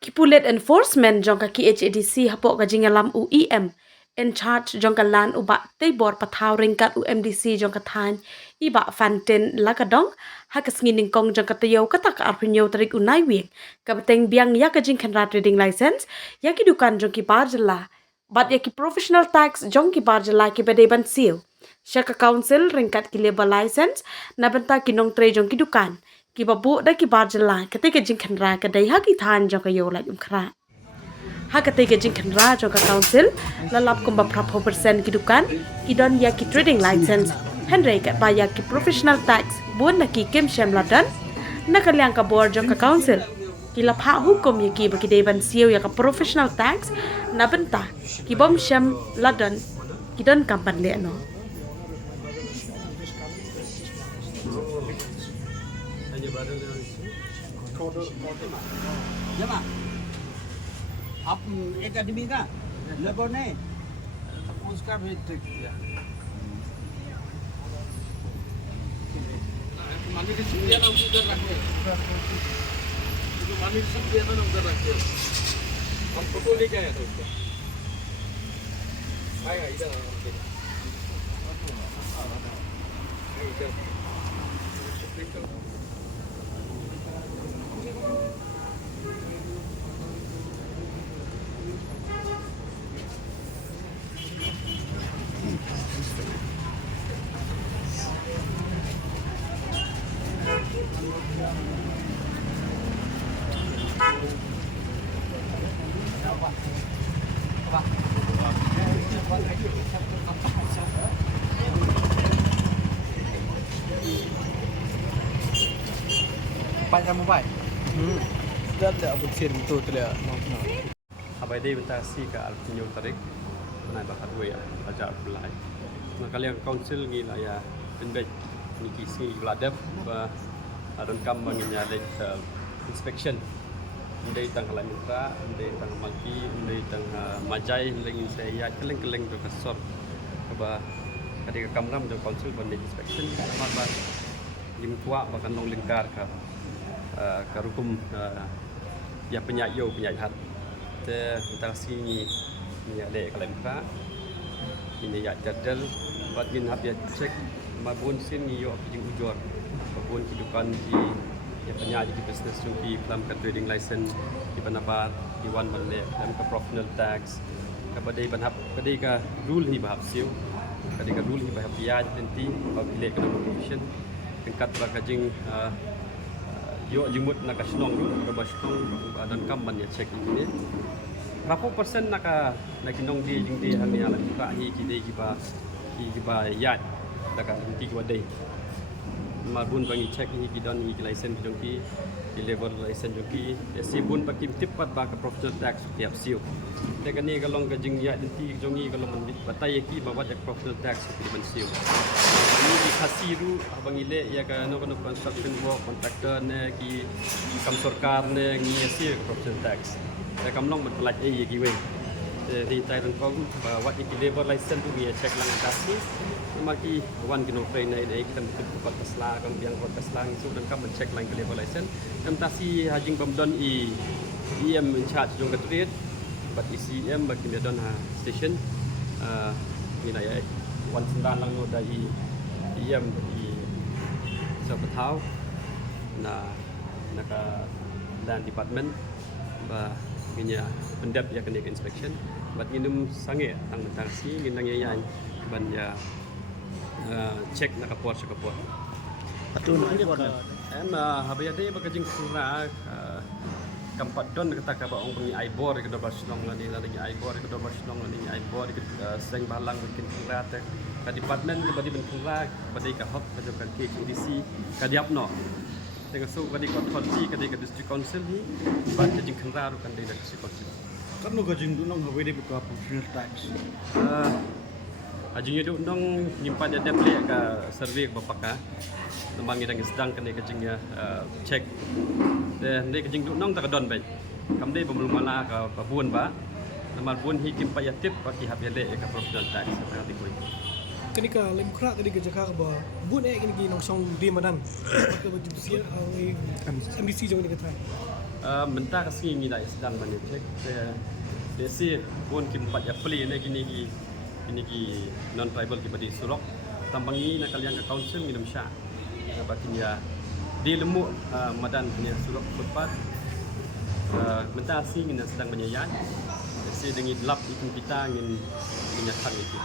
Kipulet enforcement jongka KHADC hapok ka jingalam UEM in charge jongka lan uba tebor pathaw ringkat UMDC jongka than iba fanten lakadong hakas ngining kong jongka tayo katak arpinyo tarik unai wiek kapateng biang ya ka jingkan trading license ya ki dukan jongki barjala bat ya ki professional tax jongki barjala ki bedeban seal Shaka council ringkat ki labor license na benta ki nong tre jongki dukan ki babu da ki barjala ketika jingkan ra kadai haki than jongka yo la kra ha ketika jingkan ra jongka council lalap kumba prapo persen ki dukan idon ya ki trading license henry kat baya ki professional tax bun na ki kem shem ladan na kalyang ka board jongka council ki lapha hukum ya ki bagi deban siu ya ka professional tax na benta ki bom shem ladan ki don kampan le no Jema. आप एकेडमी का लगो नहीं उसका भी ठीक किया मानी की सुविधा ना उधर रखे जो मानी की सुविधा ना उधर रखे हम फोटो लेके आए थे उसका आएगा इधर Pak kamu baik. Dah ada bersin tu terlihat. Abai day bentasi ka alpinyo tarik na bakat we aja bulai na kalian council ngi la ya penbet ni kisi ladap ba adon kam banginya le inspection ndai tang halai minta ndai tang malki ndai tang majai ndai saya keleng-keleng do kasor ba ketika kamram do council ban inspection ba lim tua bakan long lingkar ka karukum ya penyayo penyahat te interaksi ni ada kalau muka ini ya jadal buat gin hab ya cek mabun sin ni yo jing ujor mabun kehidupan di ya penyaji di business di dalam trading license di pendapat di wan balik dalam ke professional tax kepada banhab ketika rule ni bahab siu ketika rule ni bahab ya nanti apabila kena provision tingkat bakajing yo jemut nak kasnong dulu ke basnong dan kamban ya cek ini berapa persen nak kinong di jing di hang ni alam buka hi ki ba yat dak nanti gua dei marbun bangi cek hi ki don hi license jong ki level license jong ki ya sibun pakim tipat ba ka professional tax tiap siu te kan ni kalong ka jing ya nanti jong hi kalong man batai ki ba wat professional tax ki ban siu ini di khasiru abang ile ya ka no construction work contractor ne ki kam sarkar ne ngi sia professional taxแต่กำลังมันปลัดยี่กี่เว้ยที่ใจตรงกองวัดอีกเลเวลไลเซนต์ทุกอย่างเช็คลังกาซีมากี่วันกินโอเฟนในเด็กกันเป็นปกติสลากันเบียงปกติสลาสุดนะครับมันเช็คลังเลเวลไลเซนต์น้ำตาซีหาจิงบำดอนเอ็มอินชาร์จจงกระตุ้นบัดอีซีเอ็มบัดกินเดอนหาสเตชันมีไหนวันสัปดาห์ลังโนได้เอ็มเจ้าปะเท้านักแลนด์ดีพาร์ตเมนต์bah punya pendap ya kena inspection bat nginum sange tang mentasi nginang yayan ban ya check nak kapor sekapor Betul nak kapor em habaya de bakajing sura kampat don kata ka ba ong pengi aibor ke do baslong lani lani aibor ke do baslong lani aibor ke seng balang bikin kurat ka department ke badi ben kurat badi ka hot ka kan KDC ka diapno dengan so kadi konfirmasi kadi ke district council ni ban jing khandar kan dari district council kan no gajing dunong hawe de buka professional tax ajing itu dong nyimpan ada play ka survey bapaka lemang idang sedang kan ke jing ya check dan de jing dunong tak don baik kam de belum mala ka buan ba namal buan hi kim payatip pa ki habele ka professional tax ka ti koi ketika lem krak ketika Jakarta bah bun kini nong song di madan ke baju sia MDC jong ni kata Mentah kasi ngi dai sedang menyek desi pun kim 4 April ni kini non tribal ki badi surok tambangi na kalian ke council ngi Malaysia bakin ya di lemu madan punya surok footpath mentah asi ngi sedang menyayan desi dengan lap ikun kita ngin nyatan itu